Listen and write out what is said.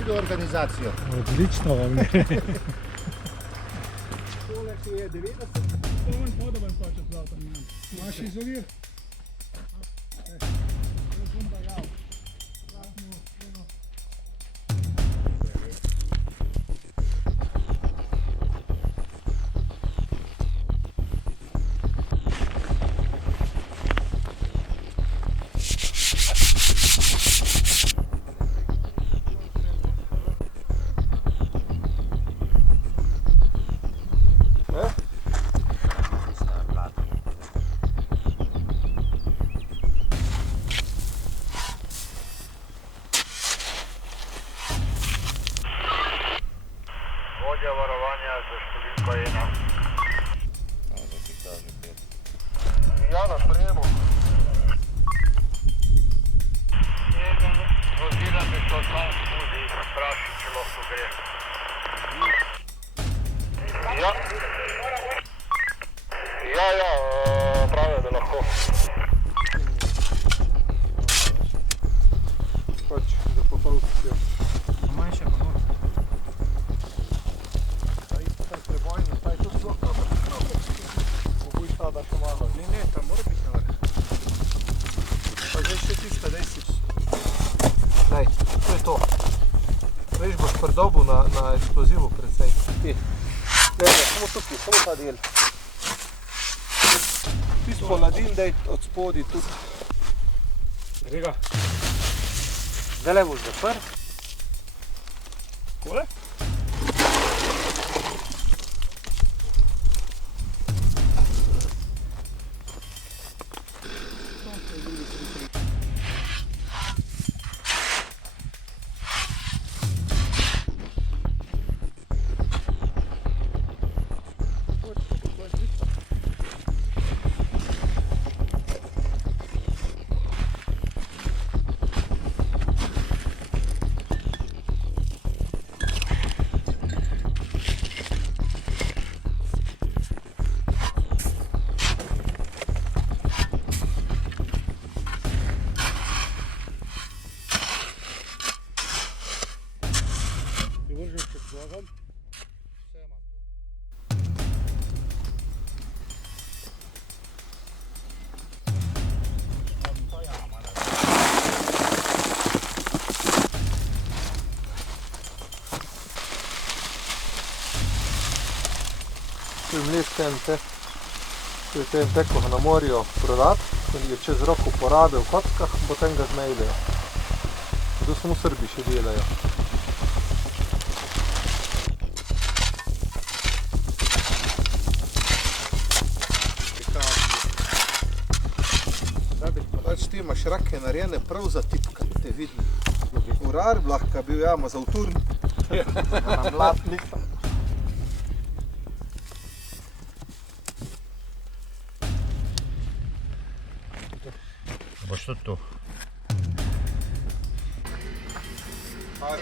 Vidio organizacijo. Odlično vam je. Tole še je 90. Podoben pa če zvata nimam. Imaš izovir? Vodja varovanja za številko 1. Ja, na sprejemu. Jeden vozila bi šlo tam tudi, sprašujem, če lahko gre. Ja. Ja, pravijo, da lahko. Pač za popolcijo. Manjše pa noč. Taj prebojno, taj tu sploh dobro. Obuj sada še malo. Ne, tam mora biti na vrh. Pa zdaj še tista, daj si. Lej, to je to. Veš, boš pridobil na eksplozivu precej. Samo tukaj, samo ta del. Tisto poladin, daj od spodi tudi. Grega. Zdaj boš zaprt. Kole? To je mlek TNT. To je TNT, ko ga ne morajo prodati, ko je čez rok uporabe v kockah, potem ga znajdejo. To samo Srbi še delajo. Pač ti imaš rake narejene prav za tipka, te vidim. Urar, lahko bil jama za uturn. Na mlatnik. Boš tudi tu. Pač,